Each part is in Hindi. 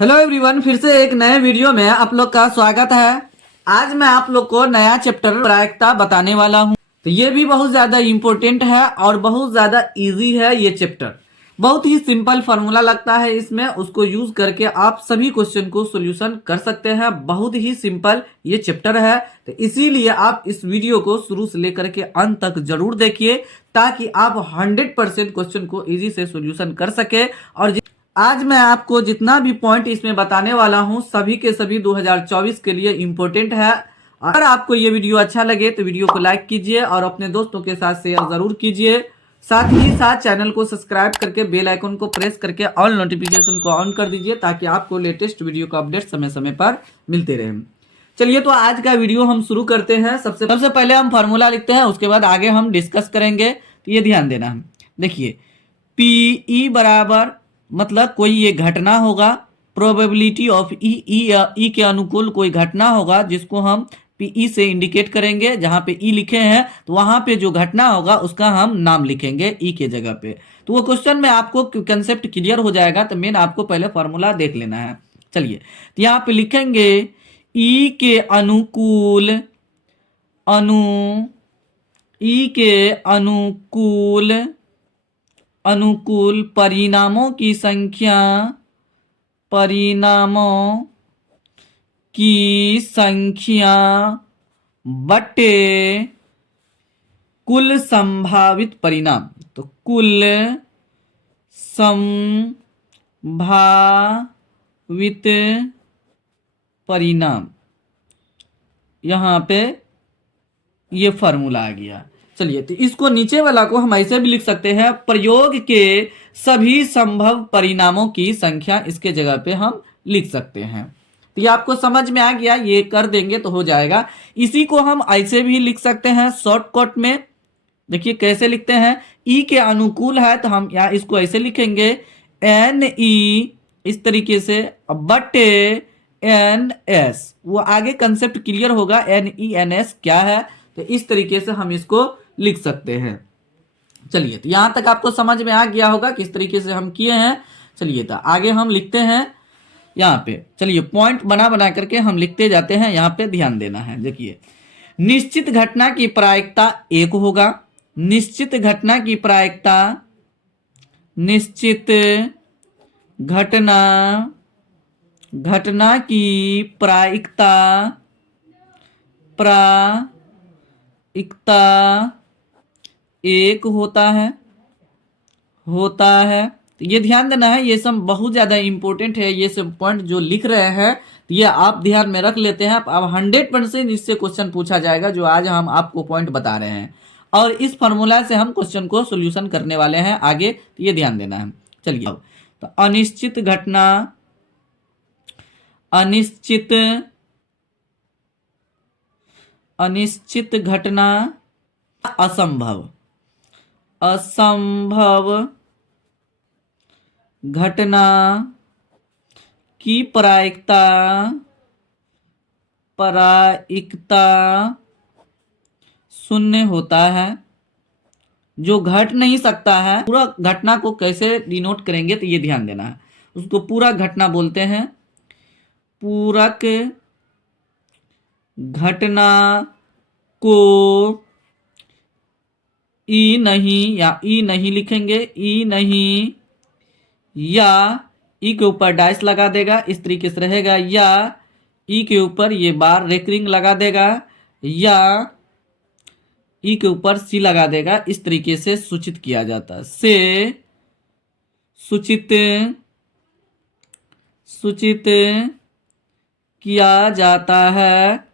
हेलो एवरीवन, फिर से एक नए वीडियो में आप लोग का स्वागत है। आज मैं आप लोग को नया चैप्टर प्रायिकता बताने वाला हूं। तो ये भी बहुत ज़्यादा इम्पोर्टेंट है और बहुत ज़्यादा इजी है। ये चैप्टर बहुत ही सिंपल फार्मूला लगता है इसमें, उसको यूज करके आप सभी क्वेश्चन को सोल्यूशन कर सकते हैं। बहुत ही सिंपल ये चैप्टर है, तो इसीलिए आप इस वीडियो को शुरू से लेकर के अंत तक जरूर देखिए, ताकि आप 100% क्वेश्चन को इजी से सोल्यूशन कर सके। और आज मैं आपको जितना भी पॉइंट इसमें बताने वाला हूं, सभी के सभी 2024 के लिए इम्पोर्टेंट है। अगर आपको ये वीडियो अच्छा लगे तो वीडियो को लाइक कीजिए और अपने दोस्तों के साथ शेयर जरूर कीजिए। साथ ही साथ चैनल को सब्सक्राइब करके बेल आइकन को प्रेस करके ऑल नोटिफिकेशन को ऑन कर दीजिए, ताकि आपको लेटेस्ट वीडियो का अपडेट समय समय पर मिलते रहे। चलिए, तो आज का वीडियो हम शुरू करते हैं। सबसे पहले हम फार्मूला लिखते हैं, उसके बाद आगे हम डिस्कस करेंगे। तो ये ध्यान देना है। देखिए, पीई बराबर, मतलब कोई ये घटना होगा, प्रोबेबिलिटी ऑफ ई के अनुकूल कोई घटना होगा जिसको हम पीई से इंडिकेट करेंगे। जहां पे ई लिखे हैं तो वहां पे जो घटना होगा उसका हम नाम लिखेंगे ई के जगह पे। तो वो क्वेश्चन में आपको कंसेप्ट क्लियर हो जाएगा। तो मेन आपको पहले फॉर्मूला देख लेना है। चलिए, तो यहाँ पे लिखेंगे ई के अनुकूल ई के अनुकूल परिणामों की संख्या बटे कुल संभावित परिणाम। तो कुल संभावित परिणाम, यहां पे ये फॉर्मूला आ गया। चलिए, तो इसको नीचे वाला को हम ऐसे भी लिख सकते हैं, प्रयोग के सभी संभव परिणामों की संख्या इसके जगह पे हम लिख सकते हैं। तो ये आपको समझ में आ गया, ये कर देंगे तो हो जाएगा। इसी को हम ऐसे भी लिख सकते हैं शॉर्टकट में। देखिए कैसे लिखते हैं, ई के अनुकूल है तो हम यहाँ इसको ऐसे लिखेंगे एन ई, इस तरीके से, बटे एन एस। वो आगे कंसेप्ट क्लियर होगा, एन ई एन एस क्या है। तो इस तरीके से हम इसको लिख सकते हैं। चलिए, तो यहां तक आपको समझ में आ गया होगा किस तरीके से हम किए हैं। चलिए, तो आगे हम लिखते हैं यहाँ पे। चलिए, पॉइंट बना बना करके हम लिखते जाते हैं। यहाँ पे ध्यान देना है। देखिए, निश्चित घटना की प्रायिकता 1 होगा। निश्चित घटना की प्रायिकता, निश्चित घटना की प्रायिकता 1 होता है। तो ये ध्यान देना है, ये सब बहुत ज़्यादा इंपॉर्टेंट है। ये सब पॉइंट जो लिख रहे हैं तो ये आप ध्यान में रख लेते हैं। अब 100% इससे क्वेश्चन पूछा जाएगा, जो आज हम आपको पॉइंट बता रहे हैं। और इस फार्मूला से हम क्वेश्चन को सोल्यूशन करने वाले हैं आगे। तो ये ध्यान देना है। चलिए, तो अनिश्चित घटना असंभव घटना की प्रायिकता 0 होता है। जो घट नहीं सकता है, पूरा घटना को कैसे डिनोट करेंगे, तो ये ध्यान देना है। उसको पूरा घटना बोलते हैं। पूरक घटना को ई नहीं, या ई नहीं लिखेंगे, ई नहीं, या ई के ऊपर डैश लगा देगा, इस तरीके से रहेगा, या ई के ऊपर ये बार रेकरिंग लगा देगा, या ई के ऊपर सी लगा देगा। इस तरीके से सूचित किया जाता है, सूचित किया जाता है।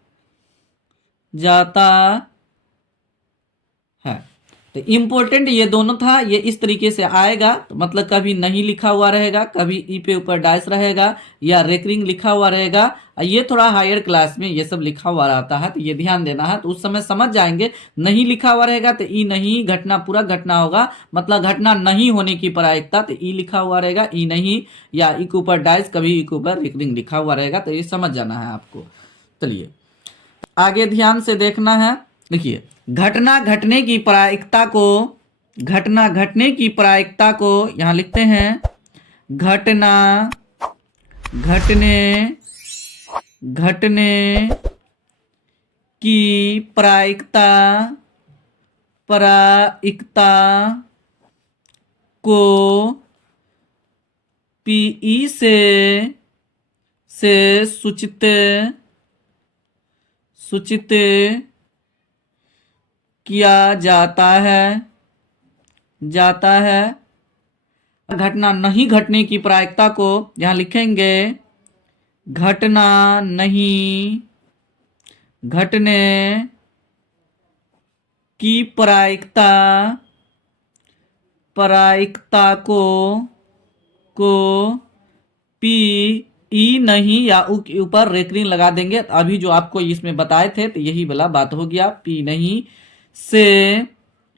तो इम्पोर्टेंट ये दोनों था। ये इस तरीके से आएगा, तो मतलब कभी नहीं लिखा हुआ रहेगा, कभी ई पे ऊपर डैश रहेगा, या रेकरिंग लिखा हुआ रहेगा। ये थोड़ा हायर क्लास में ये सब लिखा हुआ रहता है, तो ये ध्यान देना है। तो उस समय समझ जाएंगे। नहीं लिखा हुआ रहेगा तो ई नहीं, घटना पूरा घटना होगा, मतलब घटना नहीं होने की प्रायिकता, तो ई लिखा हुआ रहेगा, ई नहीं, या ई के ऊपर डैश, कभी ई के ऊपर रेकरिंग लिखा हुआ रहेगा। तो ये समझ जाना है आपको। चलिए, आगे ध्यान से देखना है। देखिए, घटना घटने की प्रायिकता को यहां लिखते हैं, घटना घटने घटने की प्रायिकता प्रायिकता को पीई से सूचित किया जाता है। घटना नहीं घटने की प्रायिकता को यहां लिखेंगे घटना नहीं घटने की प्रायिकता को पी ई नहीं या ऊ के ऊपर रेकरिंग लगा देंगे। अभी जो आपको इसमें बताए थे तो यही वाला बात हो गया। पी नहीं से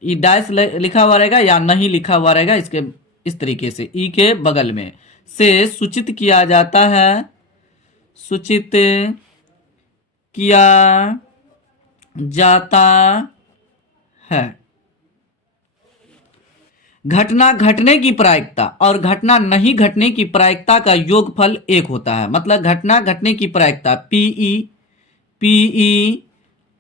ई डैश लिखा हुआ रहेगा या नहीं लिखा हुआ रहेगा, इसके इस तरीके से ई के बगल में से सूचित किया जाता है, सूचित किया जाता है। घटना घटने की प्रायिकता और घटना नहीं घटने की प्रायिकता का योगफल एक होता है। मतलब घटना घटने की प्रायिकता पीई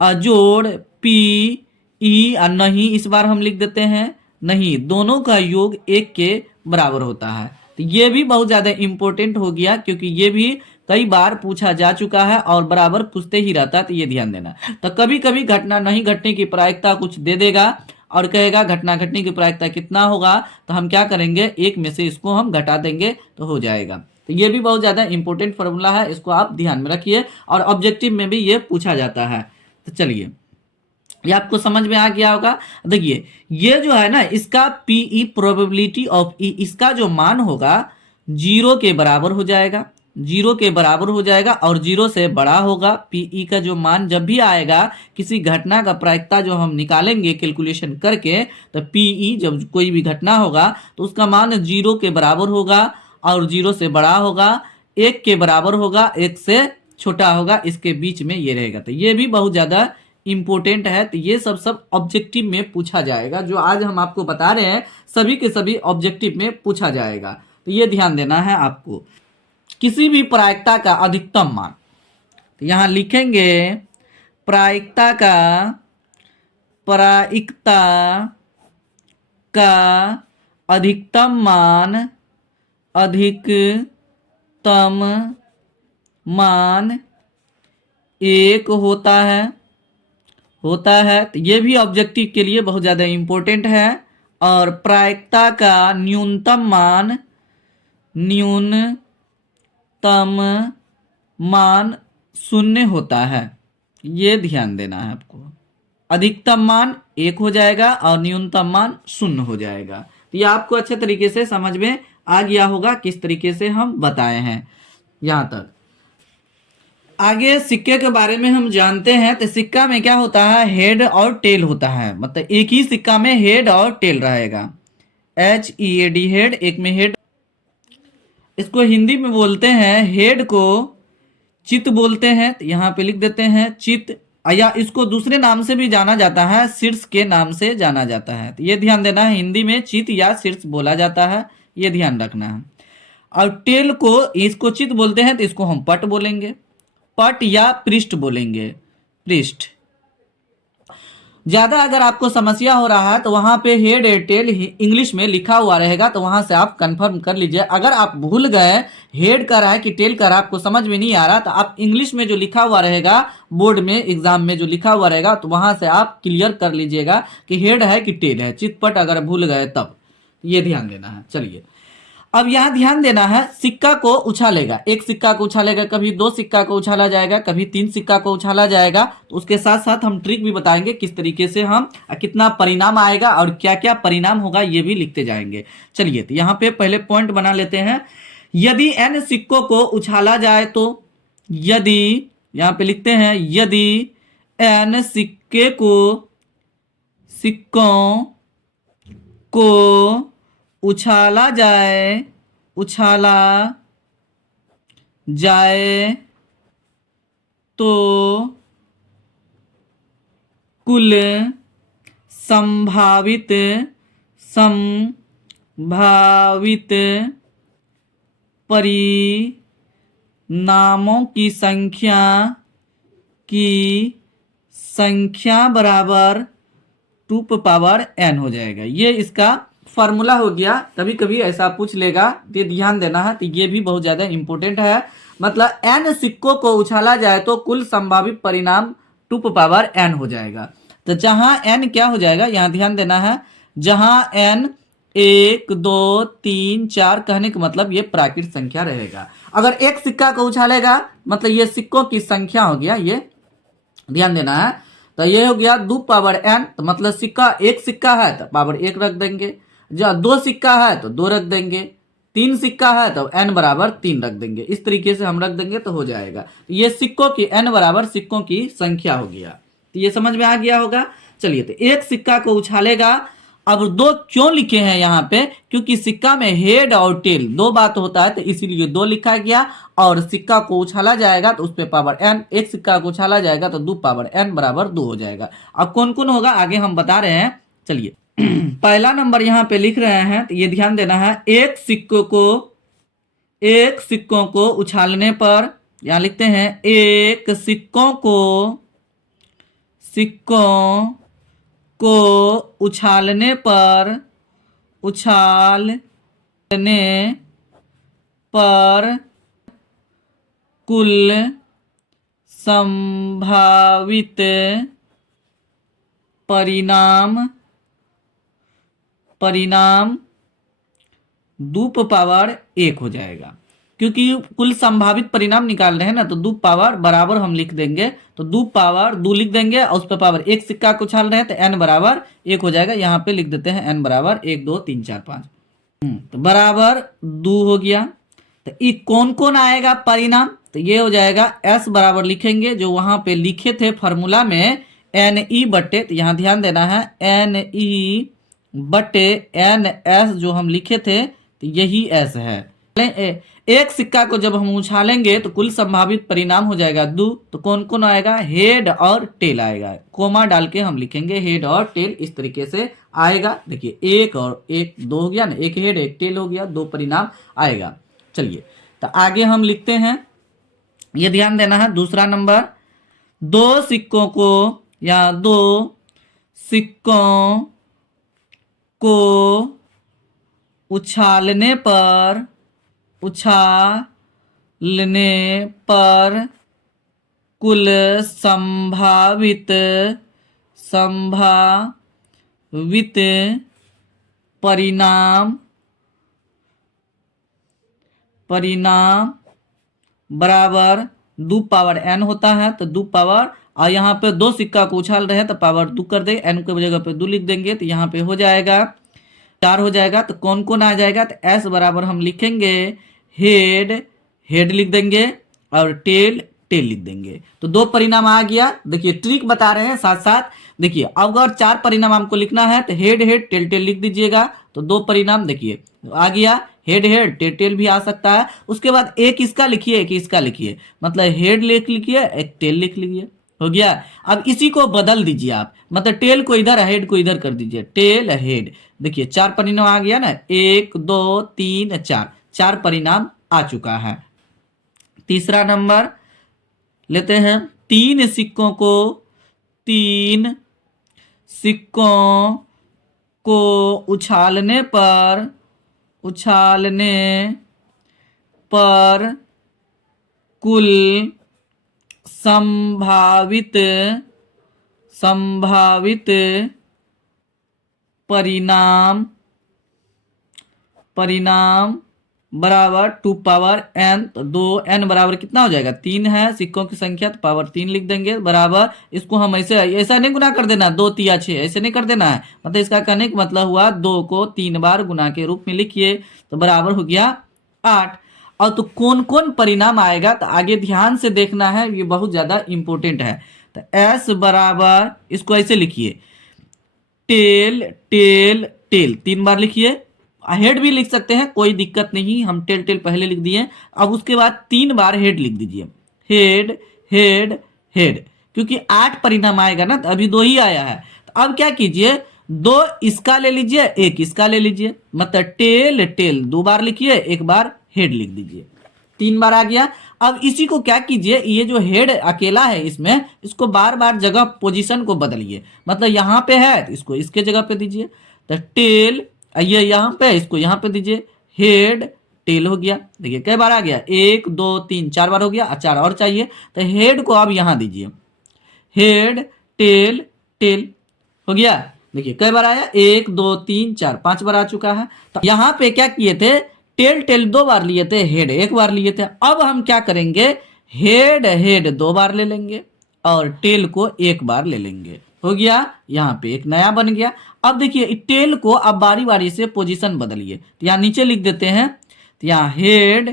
अजोड़ पी ई और नहीं, इस बार हम लिख देते हैं नहीं, दोनों का योग एक के बराबर होता है। तो ये भी बहुत ज्यादा इंपॉर्टेंट हो गया क्योंकि ये भी कई बार पूछा जा चुका है और बराबर पूछते ही रहता है, तो ये ध्यान देना। तो कभी कभी घटना नहीं घटने की प्रायिकता कुछ दे देगा और कहेगा घटना घटने की प्रायिकता कितना होगा, तो हम क्या करेंगे एक में से इसको हम घटा देंगे तो हो जाएगा। तो ये भी बहुत ज्यादा इंपॉर्टेंट फॉर्मूला है, इसको आप ध्यान में रखिए और ऑब्जेक्टिव में भी ये पूछा जाता है। तो चलिए ये आपको समझ में आ गया होगा। देखिए ये जो है ना इसका पीई प्रोबेबिलिटी ऑफ ई, इसका जो मान होगा 0 के बराबर हो जाएगा, 0 के बराबर हो जाएगा और 0 से बड़ा होगा। पीई का जो मान जब भी आएगा किसी घटना का प्रायिकता जो हम निकालेंगे कैलकुलेशन करके, तो पीई जब कोई भी घटना होगा तो उसका मान 0 के बराबर होगा और 0 से बड़ा होगा, 1 के बराबर होगा, 1 से छोटा होगा, इसके बीच में ये रहेगा। तो ये भी बहुत ज्यादा इंपॉर्टेंट है। तो ये सब ऑब्जेक्टिव में पूछा जाएगा, जो आज हम आपको बता रहे हैं सभी के सभी ऑब्जेक्टिव में पूछा जाएगा। तो ये ध्यान देना है आपको। किसी भी प्रायिकता का अधिकतम मान, तो यहां लिखेंगे प्रायिकता का अधिकतम मान 1 होता है। तो ये भी ऑब्जेक्टिव के लिए बहुत ज़्यादा इंपॉर्टेंट है। और प्रायिकता का न्यूनतम मान 0 होता है, ये ध्यान देना है आपको। अधिकतम मान 1 हो जाएगा और न्यूनतम मान 0 हो जाएगा। तो ये आपको अच्छे तरीके से समझ में आ गया होगा किस तरीके से हम बताए हैं यहाँ तक। आगे सिक्के के बारे में हम जानते हैं। तो सिक्का में क्या होता है, हेड और टेल होता है। मतलब एक ही सिक्का में हेड और टेल रहेगा, HEAD हेड, एक में हेड। इसको हिंदी में बोलते हैं, हेड को चित बोलते हैं। तो यहाँ पे लिख देते हैं चित, या इसको दूसरे नाम से भी जाना जाता है, शीर्ष के नाम से जाना जाता है। तो ये ध्यान देना है, हिंदी में चित या शीर्ष बोला जाता है, ये ध्यान रखना है। और टेल को इसको चित बोलते हैं तो इसको हम पट बोलेंगे, पट या पृष्ठ बोलेंगे, पृष्ठ। ज्यादा अगर आपको समस्या हो रहा है तो वहां पे हेड टेल इंग्लिश में लिखा हुआ रहेगा, तो वहां से आप कंफर्म कर लीजिए। अगर आप भूल गए हेड का रहा है कि टेल का रहा, आपको समझ में नहीं आ रहा, तो आप इंग्लिश में जो लिखा हुआ रहेगा बोर्ड में एग्जाम में जो लिखा हुआ रहेगा, तो वहां से आप क्लियर कर लीजिएगा कि हेड है कि टेल है। चितपट अगर भूल गए तब ये ध्यान देना है। चलिए अब यहां ध्यान देना है, सिक्का को उछालेगा, एक सिक्का को उछालेगा, कभी 2 सिक्का को उछाला जाएगा, कभी 3 सिक्का को उछाला जाएगा। तो उसके साथ साथ हम ट्रिक भी बताएंगे किस तरीके से हम कितना परिणाम आएगा और क्या क्या परिणाम होगा, ये भी लिखते जाएंगे। चलिए तो यहाँ पे पहले पॉइंट बना लेते हैं। यदि n सिक्कों को उछाला जाए तो, यदि यहाँ पे लिखते हैं यदि n सिक्कों को उछाला जाए तो कुल संभावित नामों की संख्या बराबर 2n हो जाएगा। ये इसका फॉर्मूला हो गया। कभी कभी ऐसा पूछ लेगा, ये ध्यान देना है। तो ये भी बहुत ज्यादा इंपॉर्टेंट है। मतलब n सिक्कों को उछाला जाए तो कुल संभावित परिणाम 2n हो जाएगा। तो जहां n क्या हो जाएगा, यहां ध्यान देना है। जहां n 1 2 3 4 कहने का मतलब ये प्राकृत संख्या रहेगा। अगर एक सिक्का को उछालेगा मतलब ये सिक्कों की संख्या हो गया, ये ध्यान देना है। तो ये हो गया 2n, तो मतलब सिक्का एक सिक्का है तो पावर 1 रख देंगे। जब 2 सिक्का है तो 2 रख देंगे। 3 सिक्का है तो n बराबर 3 रख देंगे। इस तरीके से हम रख देंगे तो हो जाएगा। ये सिक्कों की n बराबर सिक्कों की संख्या हो गया। तो ये समझ में आ गया होगा। चलिए, तो एक सिक्का को उछालेगा। अब 2 क्यों लिखे हैं यहाँ पे, क्योंकि सिक्का में हेड और टेल 2 बात होता है, तो इसीलिए 2 लिखा गया। और सिक्का को उछाला जाएगा तो उस पर पावर n, एक सिक्का को उछाला जाएगा तो 2n बराबर 2 हो जाएगा। अब कौन कौन होगा आगे हम बता रहे हैं। चलिए पहला नंबर यहाँ पे लिख रहे हैं, तो ये ध्यान देना है। एक सिक्कों को उछालने पर, यहाँ लिखते हैं एक सिक्कों को उछालने पर कुल संभावित परिणाम 2n हो जाएगा। क्योंकि कुल संभावित परिणाम निकाल रहे हैं ना, तो 2 बराबर हम लिख देंगे। तो 2 लिख देंगे और उस पर पावर एक सिक्का को उछाल रहे हैं तो n बराबर 1 हो जाएगा। यहाँ पे लिख देते हैं n बराबर 1 2 3 4 5, तो बराबर 2 हो गया। तो ये कौन कौन आएगा परिणाम, तो ये हो जाएगा s बराबर लिखेंगे जो वहां पे लिखे थे फॉर्मूला में NE बटे, तो यहाँ ध्यान देना है NE बटे NS जो हम लिखे थे, तो यही S है। एक सिक्का को जब हम उछालेंगे तो कुल संभावित परिणाम हो जाएगा 2। तो कौन कौन आएगा, हेड और टेल आएगा। कोमा डाल के हम लिखेंगे हेड और टेल, इस तरीके से आएगा। देखिए 1 और 1 2 हो गया ना, एक हेड एक टेल हो गया, 2 परिणाम आएगा। चलिए तो आगे हम लिखते हैं, ये ध्यान देना है। दूसरा नंबर, 2 सिक्कों को उछालने पर कुल संभावित परिणाम बराबर 2n होता है। तो 2 और यहाँ पे 2 सिक्का को उछाल रहे हैं तो पावर 2 कर देंगे, n की जगह पे 2 लिख देंगे, तो यहाँ पे हो जाएगा 4 हो जाएगा। तो कौन कौन आ जाएगा, तो s बराबर हम लिखेंगे हेड लिख देंगे और टेल लिख देंगे। तो 2 परिणाम आ गया। देखिए ट्रिक बता रहे हैं साथ साथ। देखिए अगर 4 परिणाम हमको लिखना है तो हेड टेल लिख दीजिएगा। तो 2 परिणाम देखिए आ गया, हेड टेल भी आ सकता है। उसके बाद एक इसका लिखिए एक इसका लिखिए, मतलब हेड लिखिए एक टेल लिख लीजिए, हो गया। अब इसी को बदल दीजिए आप, मतलब टेल को इधर हेड को इधर कर दीजिए, टेल हेड। देखिए 4 परिणाम आ गया ना, 1 2 3 4 परिणाम आ चुका है। तीसरा नंबर लेते हैं, 3 सिक्कों को उछालने पर कुल संभावित परिणाम बराबर 2n। तो 2n बराबर कितना हो जाएगा, 3 है सिक्कों की संख्या, तो पावर 3 लिख देंगे बराबर। इसको हम ऐसा नहीं गुना कर देना 2 3 6, ऐसे नहीं कर देना है। मतलब इसका कहने का मतलब हुआ 2 को 3 बार गुना के रूप में लिखिए, तो बराबर हो गया 8। और तो कौन कौन परिणाम आएगा, तो आगे ध्यान से देखना है, ये बहुत ज्यादा इंपॉर्टेंट है। तो s बराबर, इसको ऐसे लिखिए टेल 3 बार लिखिए। हेड भी लिख सकते हैं, कोई दिक्कत नहीं, हम टेल पहले लिख दिए। अब उसके बाद 3 बार हेड लिख दीजिए, हेड, क्योंकि 8 परिणाम आएगा ना, तो अभी 2 ही आया है। तो अब क्या कीजिए, 2 इसका ले लीजिए, 1 इसका ले लीजिए, मतलब टेल 2 बार लिखिए, 1 बार हेड लिख दीजिए, 3 बार आ गया। अब इसी को क्या कीजिए, ये जो हेड अकेला है इसमें, इसको बार बार जगह पोजीशन को बदलिए। मतलब यहाँ पे है तो इसको इसके जगह पे दीजिए, तो टेल ये यहाँ पे, इसको यहाँ पे दीजिए, हेड टेल हो गया। देखिए कई बार आ गया, 1 2 3 4 बार हो गया, 4 और चाहिए तो हेड को अब यहाँ दीजिए, हेड टेल टेल हो गया। देखिए कई बार आया, 1 2 3 4 5 बार आ चुका है। तो यहाँ पे क्या किए थे, टेल टेल 2 बार लिए थे, हेड 1 बार लिए थे। अब हम क्या करेंगे, हेड हेड 2 बार ले लेंगे और टेल को 1 बार ले लेंगे। हो गया, यहाँ पे एक नया बन गया। अब देखिए टेल को अब बारी बारी से पोजीशन बदलिए, तो यहाँ नीचे लिख देते हैं, तो यहाँ हेड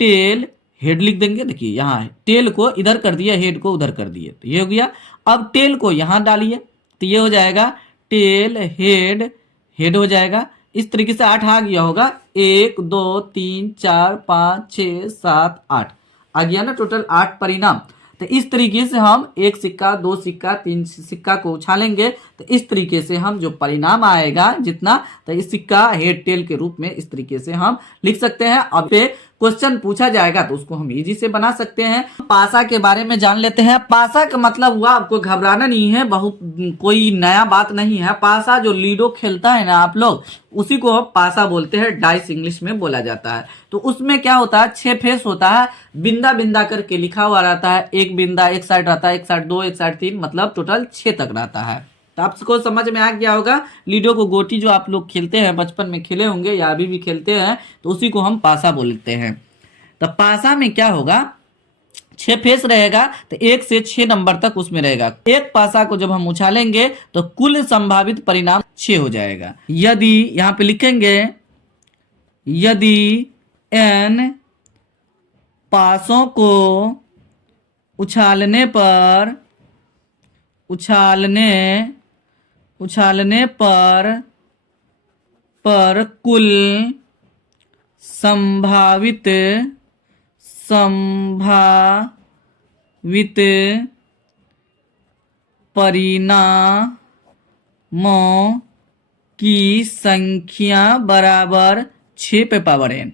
टेल हेड लिख देंगे। देखिए यहाँ टेल को इधर कर दिया, हेड को उधर कर दिए, तो ये हो गया। अब टेल को यहाँ डालिए, तो ये हो जाएगा टेल हेड हेड हो जाएगा। इस तरीके से 8 आ गया होगा, 1 2 3 4 5 6 7 8 आ गया ना, टोटल 8 परिणाम। तो इस तरीके से हम 1 सिक्का 2 सिक्का 3 सिक्का को उछालेंगे, तो इस तरीके से हम जो परिणाम आएगा जितना, तो इस सिक्का हेड टेल के रूप में इस तरीके से हम लिख सकते हैं। अब पे क्वेश्चन पूछा जाएगा तो उसको हम इजी से बना सकते हैं। पासा के बारे में जान लेते हैं। पासा का मतलब हुआ, आपको घबराना नहीं है, बहुत कोई नया बात नहीं है। पासा जो लूडो खेलता है ना आप लोग, उसी को हम पासा बोलते हैं, डाइस इंग्लिश में बोला जाता है। तो उसमें क्या होता है, 6 फेस होता है, बिंदा बिंदा करके लिखा हुआ रहता है। एक बिंदा एक साइड रहता है, एक साइड 2 एक साइड 3, मतलब टोटल 6 तक रहता है। तो आपको समझ में आ गया होगा। लूडो को गोटी जो आप लोग खेलते हैं, बचपन में खेले होंगे या अभी भी खेलते हैं, तो उसी को हम पासा बोलते हैं। तो पासा में क्या होगा, 6 फेस रहेगा, तो 1 से 6 नंबर तक उसमें रहेगा। एक पासा को जब हम उछालेंगे तो कुल संभावित परिणाम 6 हो जाएगा। यदि यहाँ पे लिखेंगे, यदि n पासों को उछालने पर कुल संभावित परिणामों की संख्या बराबर 6 पे पावर n।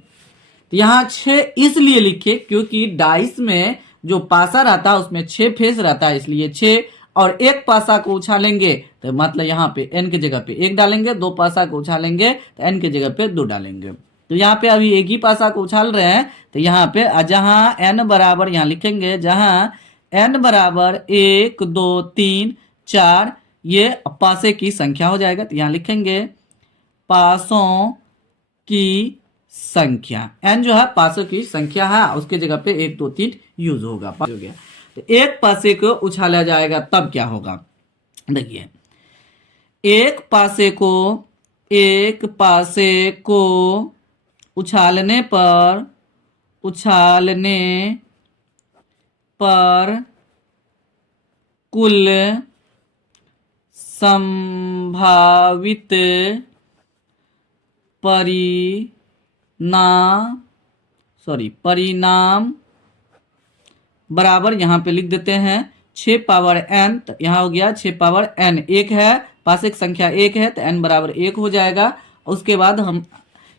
तो यहाँ 6 इसलिए लिखे क्योंकि डाइस में जो पासा रहता है उसमें 6 फेस रहता है, इसलिए 6। और एक पासा को उछालेंगे तो मतलब यहाँ पे n के जगह पे 1 डालेंगे, 2 पासा को उछालेंगे तो n के जगह पे 2 डालेंगे। तो यहाँ पे अभी एक ही पासा को उछाल रहे हैं, तो यहाँ पे जहाँ n बराबर, यहाँ लिखेंगे जहाँ n बराबर 1 2 3 4, ये पासे की संख्या हो जाएगा। तो यहाँ लिखेंगे पासों की संख्या, n जो है पासों की संख्या है, उसके जगह पे 1 2 3 यूज होगा, हो गया। तो एक पासे को उछाला जाएगा तब क्या होगा, देखिए एक पासे को उछालने पर कुल संभावित परिणाम बराबर, यहाँ पे लिख देते हैं 6 पावर n। तो यहाँ हो गया 6 पावर n, 1 है, पासे की संख्या 1 है, तो n बराबर 1 हो जाएगा। उसके बाद हम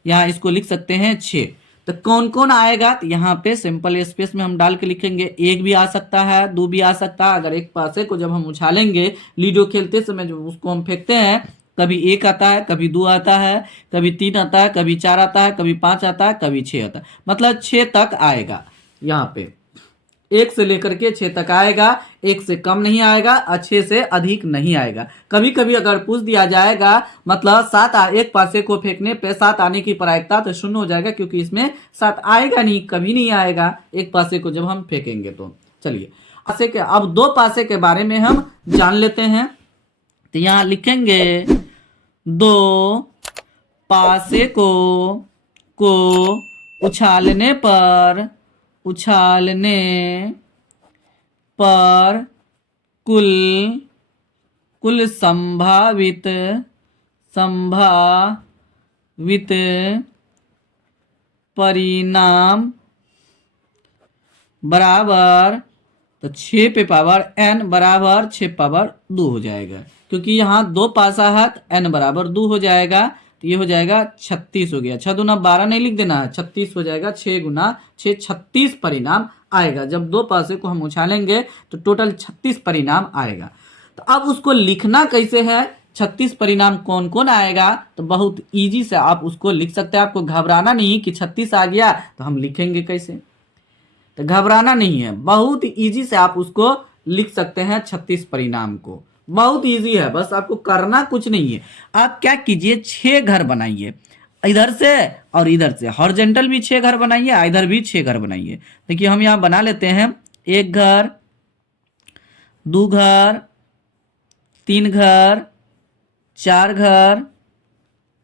यहाँ इसको लिख सकते हैं 6। तो कौन कौन आएगा, तो यहाँ पे सिंपल स्पेस में हम डाल के लिखेंगे, 1 भी आ सकता है, 2 भी आ सकता है। अगर एक पासे को जब हम उछालेंगे लूडो खेलते समय, जब उसको हम फेंकते हैं, कभी 1 आता है, कभी 2 आता है, कभी 3 आता है, कभी 4 आता है, कभी 5 आता है, कभी 6 आता है, मतलब 6 तक आएगा। यहाँ पे 1 से लेकर के 6 तक आएगा, 1 से कम नहीं आएगा और 6 से अधिक नहीं आएगा। कभी कभी अगर पूछ दिया जाएगा, मतलब 7 एक पासे को फेंकने पे 7 आने की प्रायिकता, तो 0 हो जाएगा, क्योंकि इसमें 7 आएगा नहीं, कभी नहीं आएगा एक पासे को जब हम फेंकेंगे। तो चलिए पासे के, अब 2 पासे के बारे में हम जान लेते हैं। तो यहाँ लिखेंगे 2 पासे को उछालने पर कुल संभावित परिणाम बराबर, तो 6 पे पावर n बराबर 6 पावर 2 हो जाएगा, क्योंकि यहाँ 2 पासा है तो n बराबर 2 हो जाएगा। तो ये हो जाएगा 36 हो गया, 6 दूना 12 नहीं लिख देना है, 36 हो जाएगा, 6 गुना 6 36 परिणाम आएगा। जब दो पैसे को हम उछालेंगे तो टोटल 36 परिणाम आएगा। तो अब उसको लिखना कैसे है, 36 परिणाम कौन कौन आएगा, तो बहुत इजी से आप उसको लिख सकते हैं। आपको घबराना नहीं कि 36 आ गया तो हम लिखेंगे कैसे, तो घबराना नहीं है, बहुत इजी से आप उसको लिख सकते हैं 36 परिणाम को। बहुत इजी है, बस आपको करना कुछ नहीं है। आप क्या कीजिए, 6 घर बनाइए, इधर से और इधर से, हॉरिजॉन्टल भी 6 घर बनाइए, इधर भी 6 घर बनाइए। देखिए हम यहाँ बना लेते हैं, 1 घर, 2 घर, 3 घर, 4 घर,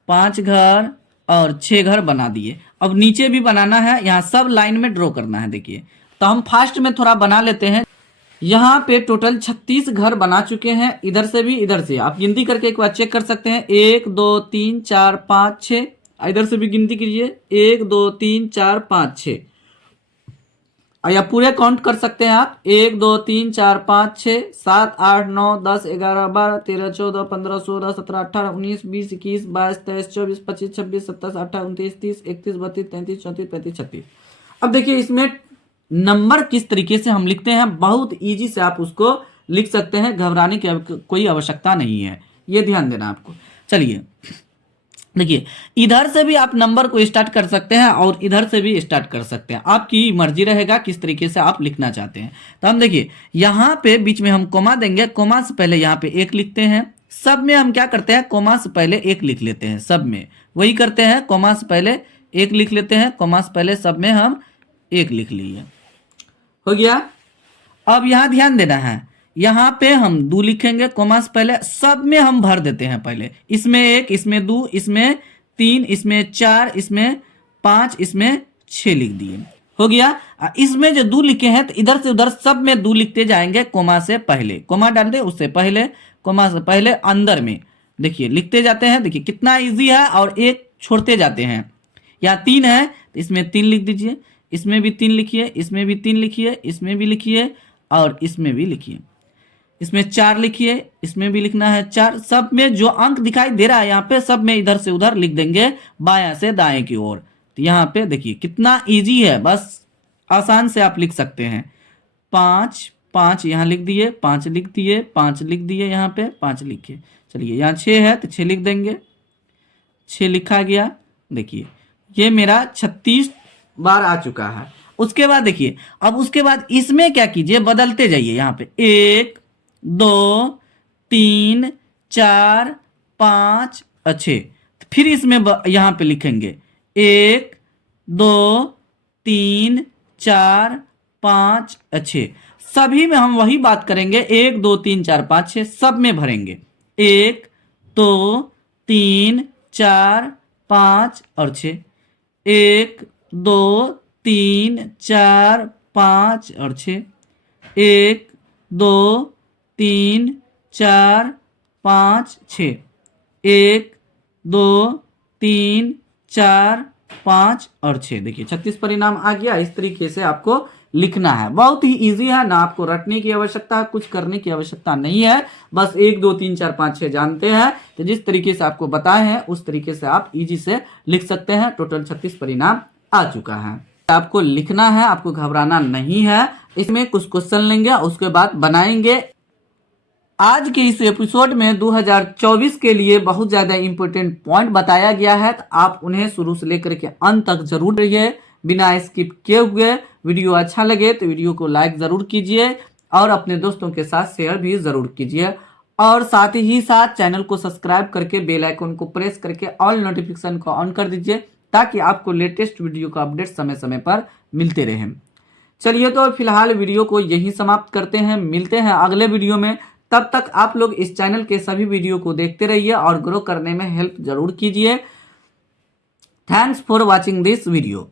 5 घर और 6 घर बना दिए। अब नीचे भी बनाना है, यहाँ सब लाइन में ड्रॉ करना है। देखिए तो हम फास्ट में थोड़ा बना लेते हैं। यहाँ पे टोटल 36 घर बना चुके हैं, इधर से भी इधर से। आप गिनती करके एक बार चेक कर सकते हैं, 1 2 3 4 5 6। इधर से भी गिनती कीजिए, 1 2 3 4 5 6। या पूरे काउंट कर सकते हैं आप, 1 2 3 4 5 6 7 8 9 10 11 12 13 14 15 16 17 18 19 20 21 22 23 24 25 26 27 28 29 30 31 32 33 34 35 36। अब देखिए इसमें नंबर किस तरीके से हम लिखते हैं, बहुत इजी से आप उसको लिख सकते हैं, घबराने की कोई आवश्यकता नहीं है, ये ध्यान देना आपको। चलिए देखिए, इधर से भी आप नंबर को स्टार्ट कर सकते हैं और इधर से भी स्टार्ट कर सकते हैं, आपकी मर्जी रहेगा किस तरीके से आप लिखना चाहते हैं। तो हम देखिए यहाँ पे बीच में हम कोमा देंगे, कोमा से पहले यहाँ पे 1 लिखते हैं। सब में हम क्या करते हैं, कोमा से पहले 1 लिख लेते हैं, सब में वही करते हैं, कोमा से पहले 1 लिख लेते हैं, कोमा से पहले सब में हम 1 लिख लिए, हो गया। अब यहाँ ध्यान देना है, यहाँ पे हम 2 लिखेंगे, कोमा से पहले सब में हम भर देते हैं, पहले इसमें 1, इसमें 2, इसमें 3, इसमें 4, इसमें 5, इसमें 6 लिख दिए, हो गया। इसमें जो 2 लिखे हैं तो इधर से उधर सब में 2 लिखते जाएंगे, कोमा से पहले, कोमा डाल दे उससे पहले, कोमा से पहले अंदर में देखिए लिखते जाते हैं। देखिए कितना इजी है, और 1 छोड़ते जाते हैं। यहाँ 3 है तो इसमें 3 लिख दीजिए, इसमें भी 3 लिखिए, इसमें भी 3 लिखिए, इसमें भी लिखिए और इसमें भी लिखिए, इसमें 4 लिखिए, इसमें भी लिखना है 4। सब में जो अंक दिखाई दे रहा है यहाँ पे, सब में इधर से उधर लिख देंगे, बायां से दाएं की ओर। तो यहाँ पे देखिए कितना इजी है, बस आसान से आप लिख सकते हैं। 5 यहाँ लिख दिए, 5 लिख दिए, 5 लिख दिए, यहाँ पे 5 लिखिए। चलिए यहाँ 6 है तो 6 लिख देंगे, 6 लिखा गया। देखिए ये मेरा 36 बार आ चुका है। उसके बाद देखिए, अब उसके बाद इसमें क्या कीजिए, बदलते जाइए। यहाँ पे 1 2 3 4 5 6, फिर इसमें यहाँ पे लिखेंगे 1 2 3 4 5 6। सभी में हम वही बात करेंगे, 1 2 3 4 5 6 सब में भरेंगे, 1 2 3 4 5 और 6, 1 2 3 4 5 और 6, 1 2 3 4 5 6, 1 2 3 4 5 और 6। देखिए 36 परिणाम आ गया। इस तरीके से आपको लिखना है, बहुत ही इजी है ना, आपको रटने की आवश्यकता, कुछ करने की आवश्यकता नहीं है, बस 1 2 3 4 5 6 जानते हैं। तो जिस तरीके से आपको बताए हैं उस तरीके से आप इजी से लिख सकते हैं। टोटल 36 परिणाम आ चुका है, आपको लिखना है, आपको घबराना नहीं है। इसमें कुछ क्वेश्चन लेंगे, उसके बाद बनाएंगे। आज के इस एपिसोड में 2024 के लिए बहुत ज्यादा इंपॉर्टेंट पॉइंट बताया गया है, तो आप उन्हें शुरू से लेकर के अंत तक जरूर रहिए बिना स्किप किए हुए। वीडियो अच्छा लगे तो वीडियो को लाइक जरूर कीजिए और अपने दोस्तों के साथ शेयर भी जरूर कीजिए, और साथ ही साथ चैनल को सब्सक्राइब करके बेल आइकन को प्रेस करके ऑल नोटिफिकेशन को ऑन कर दीजिए, ताकि आपको लेटेस्ट वीडियो का अपडेट समय समय पर मिलते रहे। चलिए तो फिलहाल वीडियो को यहीं समाप्त करते हैं, मिलते हैं अगले वीडियो में। तब तक आप लोग इस चैनल के सभी वीडियो को देखते रहिए और ग्रो करने में हेल्प जरूर कीजिए। Thanks for watching this video.